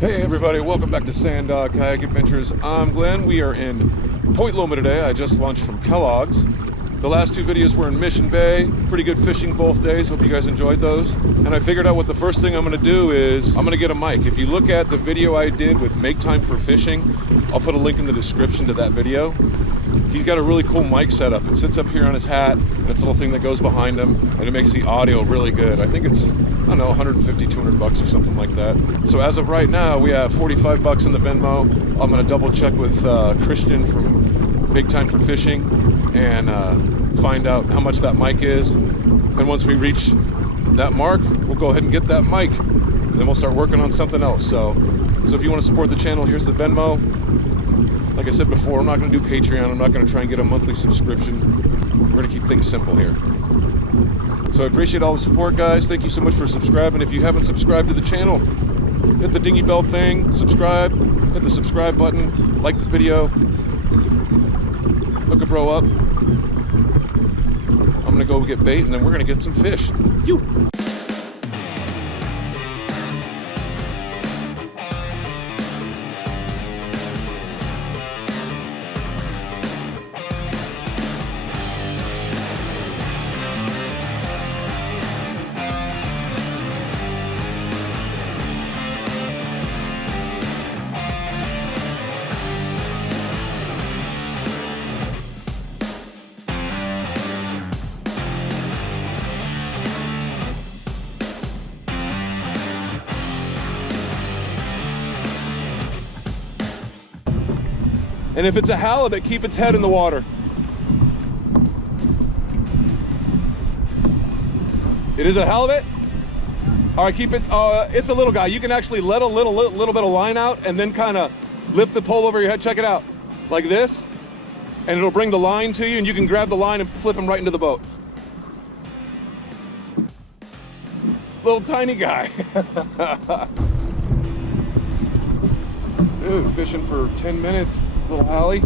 Hey everybody, welcome back to Sand Dog Kayak Adventures. I'm Glenn. We are in Point Loma today. I just launched from Kellogg's. The last two videos were in Mission Bay. Pretty good fishing both days. Hope you guys enjoyed those. And I figured out what the first thing I'm going to do is I'm going to get a mic. If you look at the video I did with Make Time for Fishing, I'll put a link in the description to that video. He's got a really cool mic setup. It sits up here on his hat, and it's a little thing that goes behind him, and it makes the audio really good. I think it's, I don't know, 150, 200 bucks or something like that. So as of right now, we have 45 bucks in the Venmo. I'm gonna double check with Christian from Big Time for Fishing and find out how much that mic is. And once we reach that mark, we'll go ahead and get that mic, and then we'll start working on something else. So if you want to support the channel, here's the Venmo. Like I said before, I'm not going to do Patreon. I'm not going to try and get a monthly subscription. We're going to keep things simple here. So I appreciate all the support, guys. Thank you so much for subscribing. If you haven't subscribed to the channel, hit the dingy bell thing, subscribe, hit the subscribe button, like the video, hook a bro up. I'm going to go get bait, and then we're going to get some fish. You. And if it's a halibut, keep its head in the water. It is a halibut? All right, keep it, it's a little guy. You can actually let a little bit of line out and then kind of lift the pole over your head. Check it out, like this. And it'll bring the line to you, and you can grab the line and flip him right into the boat. Little tiny guy. Dude, fishing for 10 minutes. Little Hallie.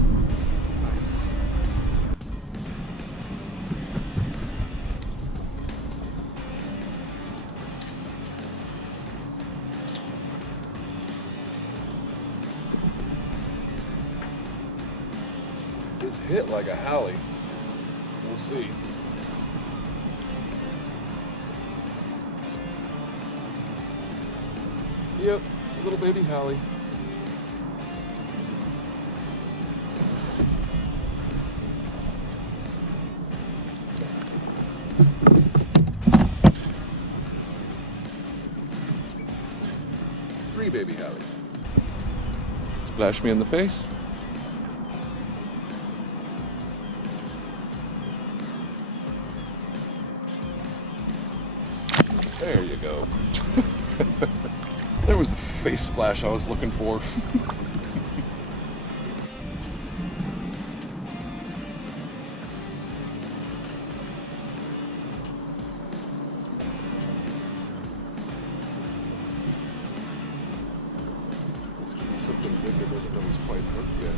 This hit like a Hallie. We'll see. Yep, a little baby Hallie. Three baby Hallie. Splash me in the face. There you go. There was the face splash I was looking for. Something big that doesn't know he's quite hooked yet.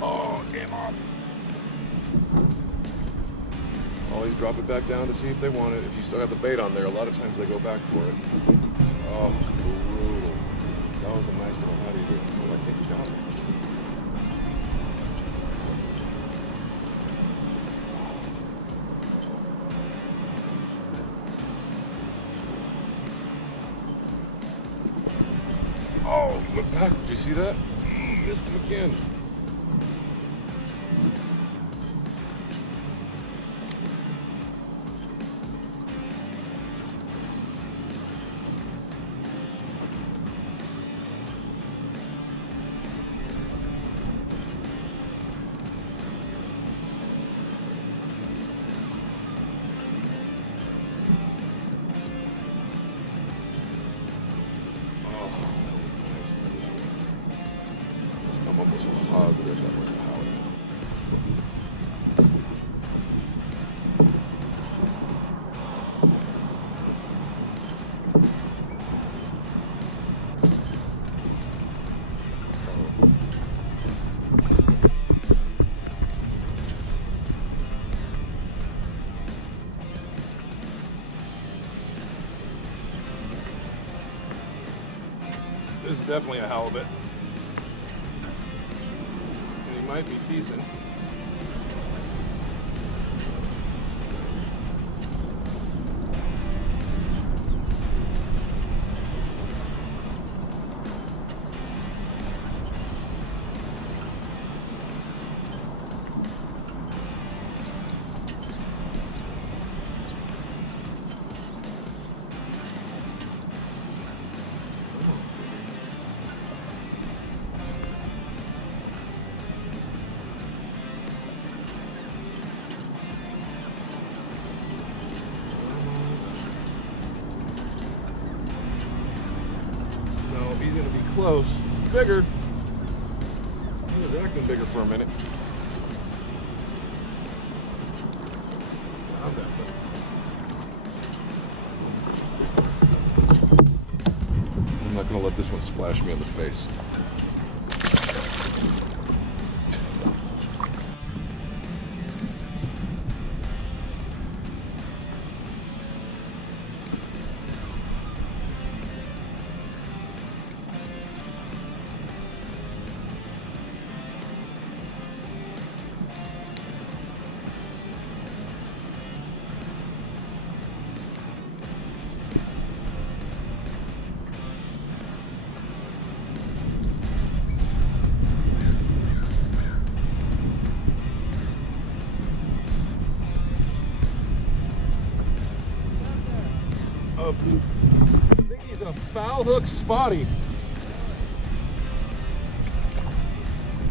Oh, came off. Always drop it back down to see if they want it. If you still have the bait on there, a lot of times they go back for it. Oh, brutal. That was a nice little how do you do? Oh, I think you got it. Oh, he went back. Did you see that? Missed him again. This is definitely a halibut. And he might be decent. He's gonna be close. Bigger. He was acting bigger for a minute. I'm not gonna let this one splash me in the face. I think he's a foul hook spotty.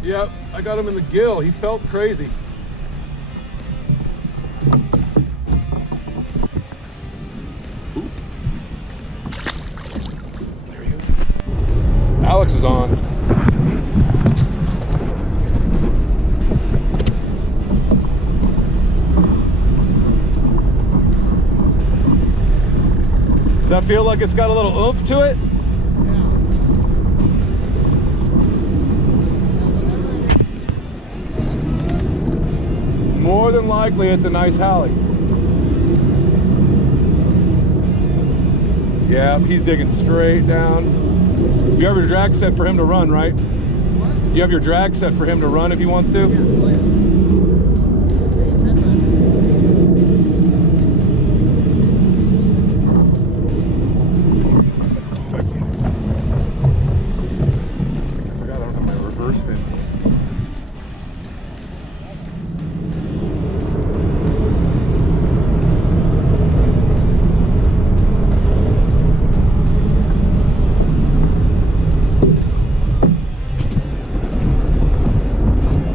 Yep, I got him in the gill. He felt crazy. Ooh. There he goes. Alex is on. Does that feel like it's got a little oomph to it? Yeah. More than likely it's a nice Hallie. Yeah, he's digging straight down. You have your drag set for him to run, right? What? You have your drag set for him to run if he wants to? Yeah, oh yeah.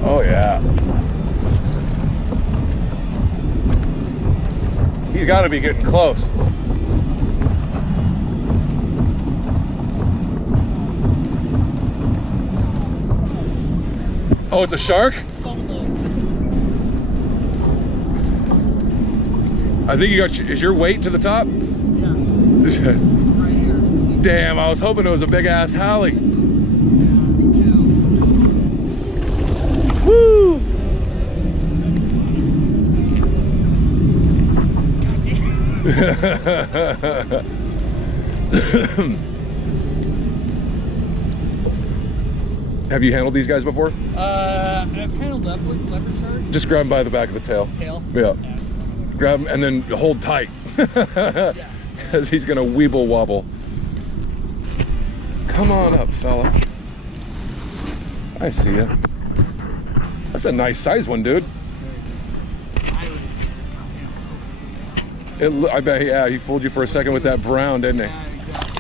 Oh yeah. He's got to be getting close. Oh, it's a shark? I think you got, is your weight to the top? Yeah. Right here. Damn, I was hoping it was a big ass Hallie. Me too. Woo! Have you handled these guys before? I've handled leopard sharks. Just grab them by the back of the tail. Tail? Yeah. Grab him and then hold tight. Because he's gonna weeble wobble. Come on up, fella. I see ya. That's a nice size one, dude. I bet, yeah, he fooled you for a second with that brown, didn't he? Yeah, exactly.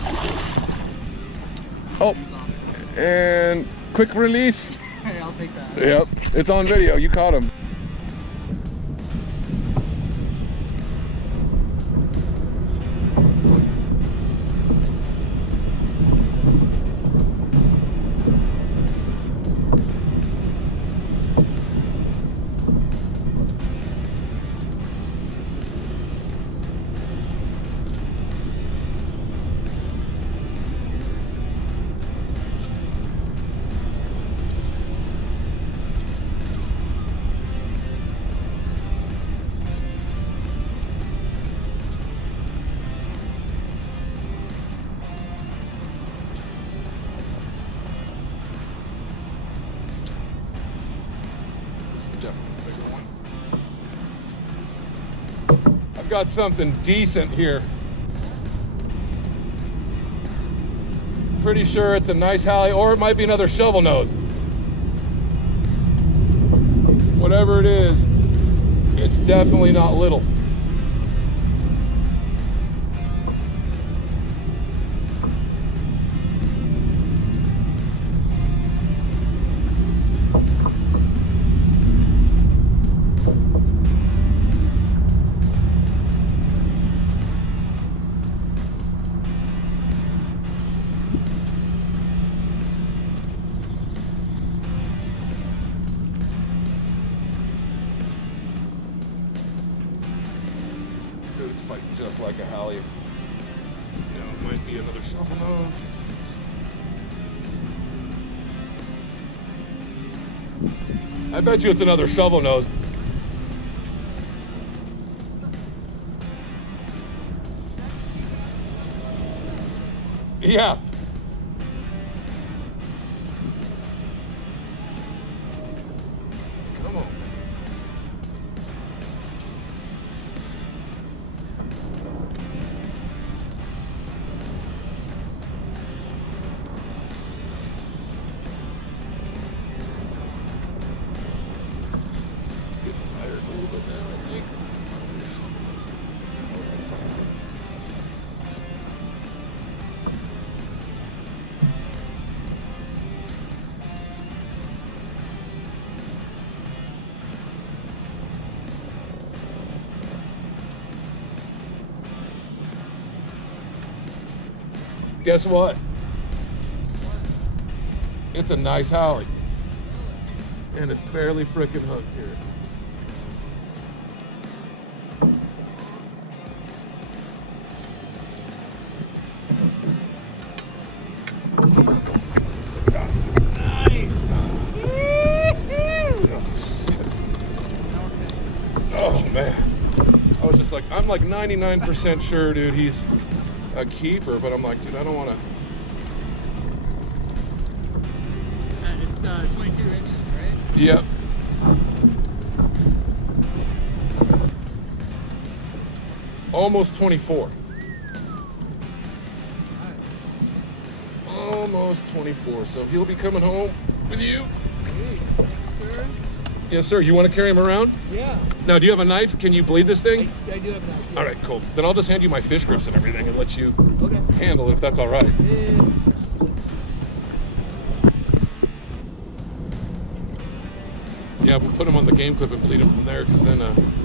Oh, and quick release. Hey, I'll take that. Yep, it's on video. You caught him. got something decent here. Pretty sure it's a nice Hallie, or it might be another shovel nose. Whatever it is, it's definitely not little. It's fighting just like a Hallie. You know, it might be another shovel nose. I bet you it's another shovel nose. Yeah. Come on. Guess what? It's a nice Hallie. And it's barely frickin' hooked here. Nice. Oh man. I was just like, I'm like 99% sure, dude, he's a Keepr, but I'm like, dude, I don't want to. It's 22 inches, right? Yep. Almost 24. Almost 24. So he'll be coming home with you. Hey, sir? Yes, sir. You want to carry him around? Yeah. Now, do you have a knife? Can you bleed this thing? I do have that. Yeah. All right, cool. Then I'll just hand you my fish grips and everything and let you Okay. handle it if that's all right. Yeah. Yeah, we'll put him on the game clip and bleed him from there, because then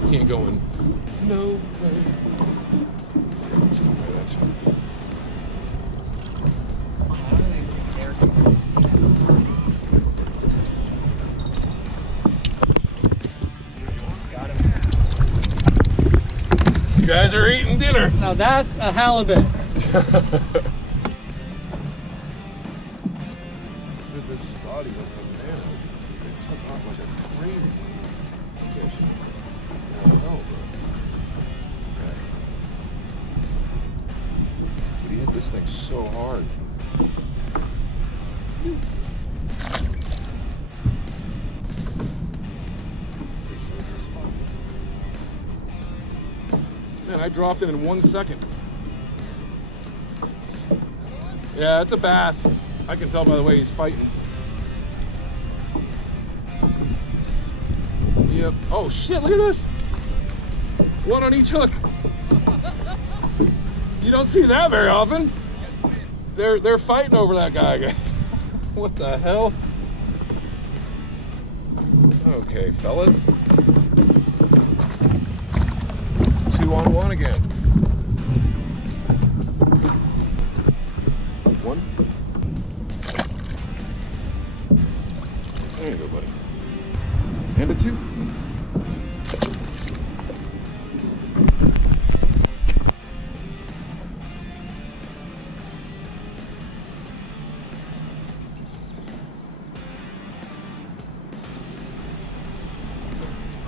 he ain't going. No way. Just go by that chunk. It's fine. I don't even care to see that. Got him. You guys are eating dinner. Now that's a halibut. Dude, this spotty went bananas. It took off like a crazy fish. Oh, bro. Okay. Dude, he hit this thing so hard. Man, I dropped it in 1 second. Yeah, it's a bass. I can tell by the way he's fighting. Yep. Oh shit, look at this. One on each hook. You don't see that very often. They're fighting over that guy, guys. What the hell? Okay, fellas. 2-on-1 again. One. There you go, buddy. And a 2.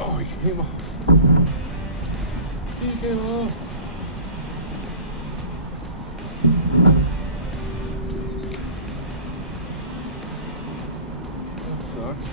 Oh, he came off. He came off. That sucks.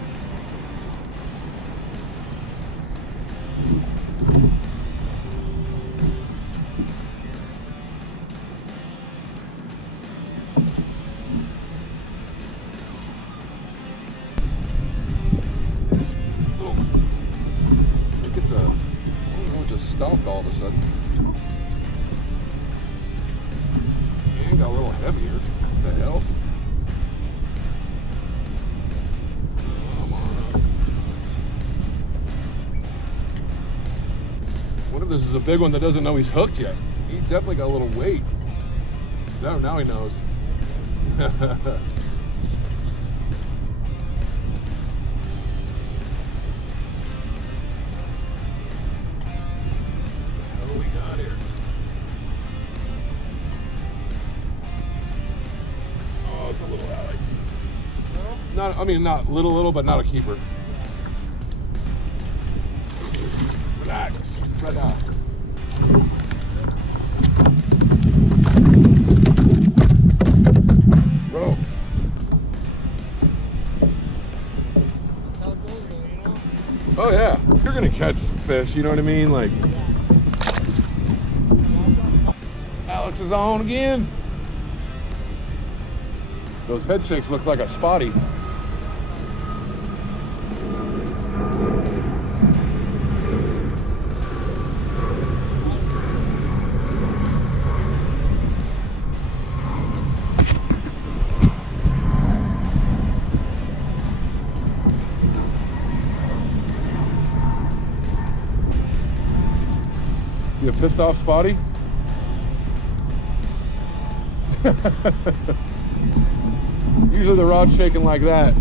heavier. What the hell? Come on. What if this is a big one that doesn't know he's hooked yet? He's definitely got a little weight. No, now he knows. Not, I mean, not little, but not a keeper. Relax, brother. Bro. That's how it goes, though, you know? Oh yeah, you're gonna catch some fish. You know what I mean? Like, Alex is on again. Those head shakes look like a spotty. You a pissed off spotty? Usually the rod's shaking like that.